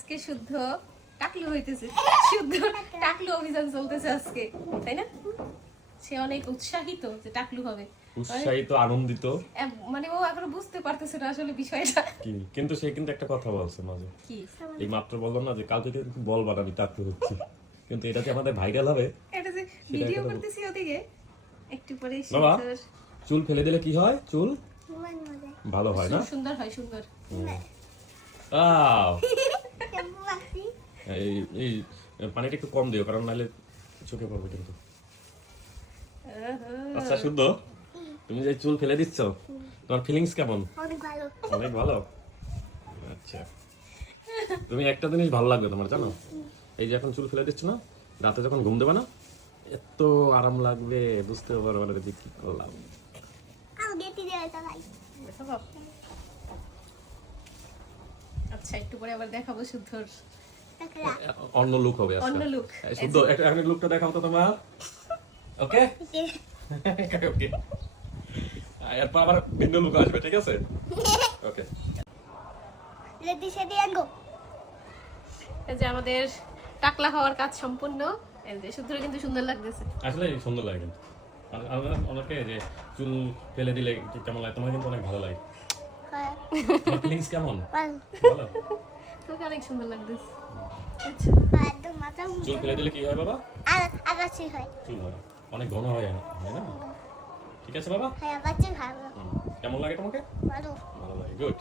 আজকে শুদ্ধ টাকলু হইতেছে, শুদ্ধ টাকলু অভিযান চলতেছে আজকে, তাই না? সে অনেক উৎসাহিত যে টাকলু হবে, উৎসাহিত আনন্দিত। মানে ও এখনো বুঝতে পারতেছে না আসলে বিষয়টা কি কিন্তু সে কিন্তু একটা কথা বলছে মাঝে, কি। এই মাত্র বললাম না যে কালকে কিন্তু বল বানাবি টাকলু হচ্ছে, কিন্তু এটা যে আমাদের ভাইরাল হবে। এটা যে ভিডিও করতেছি ওদিকে একটু পরে বাবা চুল ফেলে দিলে কি হয়? চুল ভালো হয় না? সুন্দর হয়, সুন্দর। আও এই এই পানিটা একটু কম দিও, কারণ নাহলে চোখে পড়বে কিন্তু। আচ্ছা শুদ্ধ, তুমি যে চুল ফেলে দিচ্ছ, তোমার ফিলিংস কেমন? অনেক ভালো। অনেক ভালো। আচ্ছা, তুমি একটা জিনিস ভালো লাগবে তোমার, জানো? এই যে এখন চুল ফেলে দিচ্ছ না, রাতে যখন ঘুম দেবে না, এত আরাম লাগবে, বুঝতে পারবে না যে কি করলাম। আচ্ছা একটু পরে আবার দেখাবো শুদ্ধর অন্য লুক হবে আজকে। অন্য look। শুদ্ধ এখন লুকটা দেখাও তো তোমার। ওকে ওকে, এরপর আবার ভিন্ন লুক আসবে, ঠিক আছে? ওকে। এই যে আমাদের টাকলা হওয়ার কাজ সম্পূর্ণ। এই যে শুদ্ধর কিন্তু সুন্দর লাগতেছে। আসলে সুন্দর লাগে কিন্তু অনেকে যে চুল ফেলে দিলে কেমন লাগে, তোমার কিন্তু অনেক ভালো লাগে। তোমার ফিলিংস কেমন? ভালো। তোকে অনেক সুন্দর লাগতেছে। চুল ফেলে দিলে কি হয় বাবা? হয়। চুল হয় অনেক ঘন হয় না? ঠিক আছে বাবা। হ্যাঁ, বাচ্চা ভালো। কেমন লাগে তোমাকে? ভালো। ভালো লাগে, গুড।